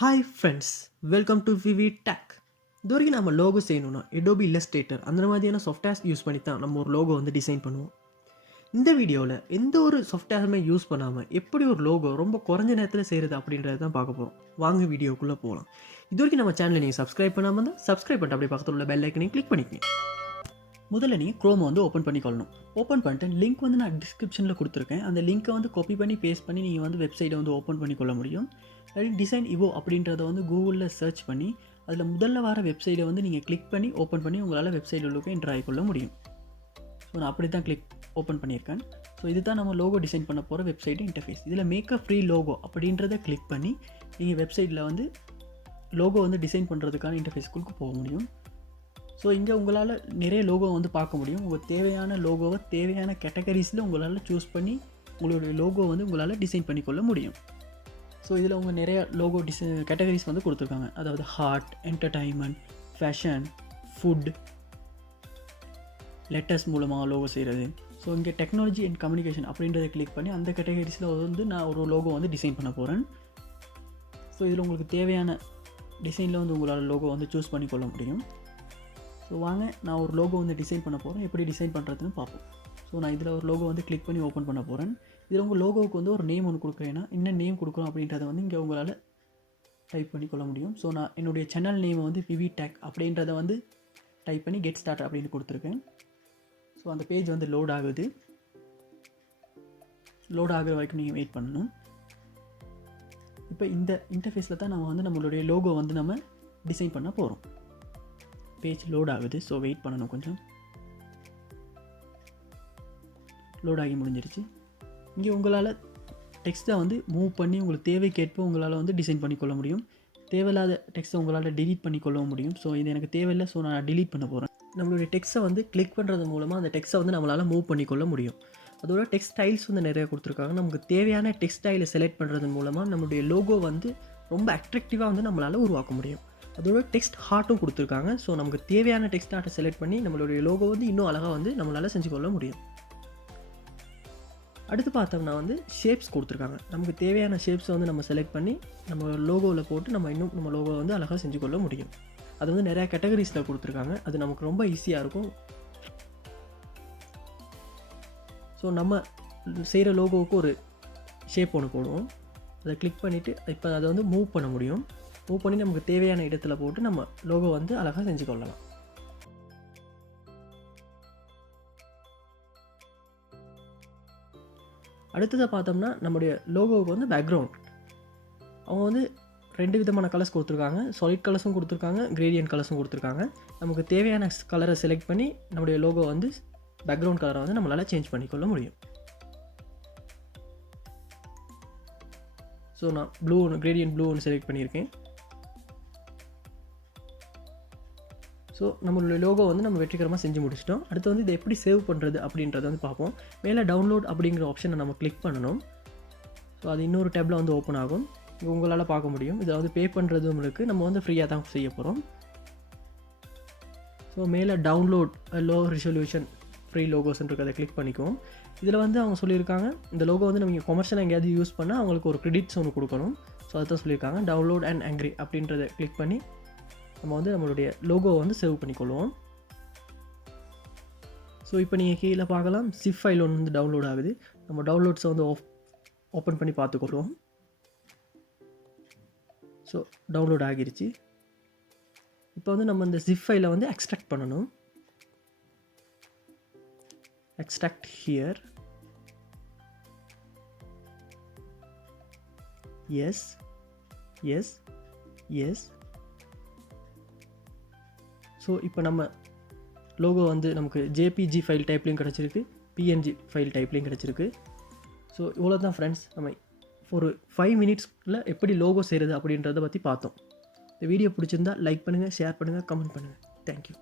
Hi friends, welcome to VividTech. இது வரைக்கும் நம்ம லோகோ செய்யணும்னா Adobe Illustrator அந்த மாதிரியான சாஃப்ட்வேர்ஸ் யூஸ் பண்ணி தான் நம்ம ஒரு லோகோ வந்து டிசைன் பண்ணுவோம். இந்த வீடியோவில் எந்த ஒரு சாஃப்ட்வேருமே யூஸ் பண்ணாமல் எப்படி ஒரு லோகோ ரொம்ப குறைஞ்ச நேரத்தில் செய்கிறது அப்படின்றத தான் பார்க்க போகிறோம். வாங்க வீடியோக்குள்ளே போகலாம். இது வரைக்கும் நம்ம சேனலை நீங்கள் சப்ஸ்கிரைப் பண்ணாமல் தான் சப்ஸ்கிரைப் பண்ணிட்டு அப்படியே பக்கத்தில் உள்ள பெல் ஐக்கனையும் கிளிக் பண்ணிக்கங்க. முதல்ல நீங்கள் க்ரோமை வந்து ஓப்பன் பண்ணிக்கொள்ளணும். ஓப்பன் பண்ணிட்டு லிங்க் வந்து நான் டிஸ்கிரிப்ஷனில் கொடுத்துருக்கேன். அந்த லிங்க்கை வந்து காப்பி பண்ணி பேஸ்ட் பண்ணி நீங்கள் வந்து வெப்சைட்டை வந்து ஓப்பன் பண்ணிக்கொள்ள முடியும். இல்லாட்டி டிசைன் இவோ அப்படின்றத வந்து கூகுளில் சர்ச் பண்ணி அதில் முதல்ல வர வெப்சைட்டை வந்து நீங்கள் கிளிக் பண்ணி ஓப்பன் பண்ணி உங்களால் வெப்சைட் உள்ளுக்கு என்ட்ரு ஆகிக்கொள்ள முடியும். ஸோ நான் அப்படி தான் ஓப்பன் பண்ணியிருக்கேன். ஸோ இது தான் நம்ம லோகோ டிசைன் பண்ண போகிற வெப்சைட் இன்டர்ஃபேஸ். இதில் மேக் அ ஃப்ரீ லோகோ அப்படின்றத கிளிக் பண்ணி நீங்கள் வெப்சைட்டில் வந்து லோகோ வந்து டிசைன் பண்ணுறதுக்கான இன்டர்ஃபேஸ்க்குள்ளுக்கு போக முடியும். ஸோ இங்கே உங்களால் நிறைய லோகோ வந்து பார்க்க முடியும். உங்கள் தேவையான லோகோவை தேவையான கேட்டகரிஸில் உங்களால் சூஸ் பண்ணி உங்களுடைய லோகோ வந்து உங்களால் டிசைன் பண்ணிக்கொள்ள முடியும். ஸோ இதில் உங்கள் நிறைய லோகோ கேட்டகரிஸ் வந்து கொடுத்துருக்காங்க. அதாவது art, entertainment, fashion, food, letters மூலமாக லோகோ செய்கிறது. ஸோ இங்கே டெக்னாலஜி அண்ட் கம்யூனிகேஷன் அப்படின்றத கிளிக் பண்ணி அந்த கேட்டகரிஸில் வந்து நான் ஒரு லோகோ வந்து டிசைன் பண்ண போகிறேன். ஸோ இதில் உங்களுக்கு தேவையான டிசைனில் வந்து உங்களால் லோகோ வந்து சூஸ் பண்ணிக்கொள்ள முடியும். ஸோ வாங்க நான் ஒரு லோகோ வந்து டிசைன் பண்ண போகிறேன். எப்படி டிசைன் பண்ணுறதுன்னு பார்ப்போம். ஸோ நான் இதில் ஒரு லோகோ வந்து கிளிக் பண்ணி ஓப்பன் பண்ண போகிறேன். இதில் உங்கள் லோகோவுக்கு வந்து ஒரு நேம் ஒன்று கொடுக்குறேன்னா என்ன நேம் கொடுக்குறோம் அப்படின்றத வந்து இங்கே உங்களால் டைப் பண்ணிக்கொள்ள முடியும். ஸோ நான் என்னுடைய சேனல் நேமை வந்து VividTech அப்படின்றத வந்து டைப் பண்ணி கெட் ஸ்டார்ட் அப்படின்னு கொடுத்துருக்கேன். ஸோ அந்த பேஜ் வந்து லோட் ஆகுது. லோட் ஆகிற வரைக்கும் நீங்கள் வெயிட் பண்ணணும். இப்போ இந்த இன்டர்ஃபேஸில் தான் நம்ம வந்து நம்மளுடைய லோகோ வந்து நம்ம டிசைன் பண்ண போகிறோம். பேஜ் லோட் ஆகுது. ஸோ வெயிட் பண்ணணும் கொஞ்சம். லோட் ஆகி முடிஞ்சிருச்சு. இங்கே உங்களால் டெக்ஸ்ட்டை வந்து மூவ் பண்ணி உங்களுக்கு தேவைக்கேற்ப உங்களால் வந்து டிசைன் பண்ணிக்கொள்ள முடியும். தேவையில்லாத டெக்ஸ்ட்டை உங்களால் டிலீட் பண்ணிக்கொள்ளவும் முடியும். ஸோ இது எனக்கு தேவையில்லை. ஸோ நான் டிலீட் பண்ண போகிறேன். நம்மளுடைய டெக்ஸ்ட்டை வந்து கிளிக் பண்ணுறது மூலமாக அந்த டெக்ஸ்ட்டை வந்து நம்மளால் மூவ் பண்ணிக்கொள்ள முடியும். அதோட டெக்ஸ்ட் ஸ்டைல்ஸ் வந்து நிறைய கொடுத்துருக்காங்க. நமக்கு தேவையான டெக்ஸ்ட் ஸ்டைலை செலக்ட் பண்ணுறது மூலமாக நம்மளுடைய லோகோ வந்து ரொம்ப அட்ராக்டிவாக வந்து நம்மளால் உருவாக்க முடியும். அதோட டெக்ஸ்ட் ஹார்ட்டும் கொடுத்துருக்காங்க. ஸோ நமக்கு தேவையான டெக்ஸ்ட் ஹார்ட்டை செலக்ட் பண்ணி நம்மளுடைய லோகோ வந்து இன்னும் அழகாக வந்து நம்மளால் செஞ்சு கொள்ள முடியும். அடுத்து பார்த்தோம்னா வந்து ஷேப்ஸ் கொடுத்துருக்காங்க. நமக்கு தேவையான ஷேப்ஸை வந்து நம்ம செலக்ட் பண்ணி நம்ம லோகோவில் போட்டு நம்ம இன்னும் நம்ம லோகோ வந்து அழகாக செஞ்சு கொள்ள முடியும். அது வந்து நிறையா கேட்டகரிஸில் கொடுத்துருக்காங்க. அது நமக்கு ரொம்ப ஈஸியாக இருக்கும். ஸோ நம்ம செய்கிற லோகோவுக்கு ஒரு ஷேப் ஒன்று போடுவோம். அதை கிளிக் பண்ணிவிட்டு இப்போ அதை வந்து மூவ் பண்ண முடியும். மூவ் பண்ணி நமக்கு தேவையான இடத்துல போட்டு நம்ம லோகோ வந்து அழகாக செஞ்சு கொள்ளலாம். அடுத்ததாக பார்த்தோம்னா நம்முடைய லோகோவுக்கு வந்து பேக்ரவுண்ட் அவங்க வந்து 2 விதமான கலர்ஸ் கொடுத்துருக்காங்க. சாலிட் கலர்ஸும் கொடுத்துருக்காங்க, கிரேடியன்ட் கலர்ஸும் கொடுத்துருக்காங்க. நமக்கு தேவையான கலரை செலக்ட் பண்ணி நம்முடைய லோகோ வந்து பேக்ரவுண்ட் கலரை வந்து நம்மளால் சேஞ்ச் பண்ணிக்கொள்ள முடியும். ஸோ நான் ப்ளூ ஒன்று, கிரேடியன்ட் ப்ளூ ஒன்று செலக்ட் பண்ணியிருக்கேன். ஸோ நம்மளுடைய லோகோ வந்து நம்ம வெற்றிகரமாக செஞ்சு முடிச்சிட்டோம். அடுத்து வந்து இதை எப்படி சேவ் பண்ணுறது அப்படின்றத வந்து பார்ப்போம். மேலே டவுன்லோட் அப்படிங்கிற ஆப்ஷனை நம்ம கிளிக் பண்ணணும். ஸோ அது இன்னொரு டேப்பில் வந்து ஓப்பன் ஆகும். இங்கே உங்களால் பார்க்க முடியும். இதில் வந்து பே பண்ணுறதும் இருக்குது. நம்ம வந்து ஃப்ரீயாக தான் செய்ய போகிறோம். ஸோ மேலே டவுன்லோட் லோ ரெசல்யூஷன் ஃப்ரீ லோகோஸ்ன்றதை கிளிக் பண்ணிக்குவோம். இதில் வந்து அவங்க சொல்லியிருக்காங்க இந்த லோகோ வந்து நம்ம கொமர்ஷியல் எங்கேயாவது யூஸ் பண்ணால் அவங்களுக்கு ஒரு கிரெடிட்ஸ் ஒன்று கொடுக்கணும். ஸோ அதுதான் சொல்லியிருக்காங்க. டவுன்லோட் அண்ட் அக்ரி அப்படின்றத கிளிக் பண்ணி நம்ம வந்து நம்மளுடைய லோகோவை வந்து சேவ் பண்ணிக்கொள்வோம். ஸோ இப்போ நீங்கள் கீழே பார்க்கலாம் zip ஃபைல் ஒன்று வந்து டவுன்லோட் ஆகுது. நம்ம டவுன்லோட்ஸை வந்து ஓப்பன் பண்ணி பார்த்துக்கொள்வோம். ஸோ டவுன்லோட் ஆகிருச்சு. இப்போ வந்து நம்ம இந்த zip ஃபைலை வந்து எக்ஸ்ட்ராக்ட் பண்ணணும். Extract here. Yes yes yes. So இப்போ நம்ம லோகோ வந்து நமக்கு JPG ஃபைல் டைப்லேயும் கிடச்சிருக்கு, PNG ஃபைல் டைப்லேயும் கிடச்சிருக்கு. ஸோ இவ்வளோ தான் ஃப்ரெண்ட்ஸ். நம்ம ஒரு 5 மினிட்ஸ்க்குள்ள எப்படி லோகோ செய்கிறது அப்படின்றத பற்றி பார்த்தோம். இந்த வீடியோ பிடிச்சிருந்தா லைக் பண்ணுங்கள், ஷேர் பண்ணுங்கள், கமெண்ட் பண்ணுங்கள். தேங்க்யூ.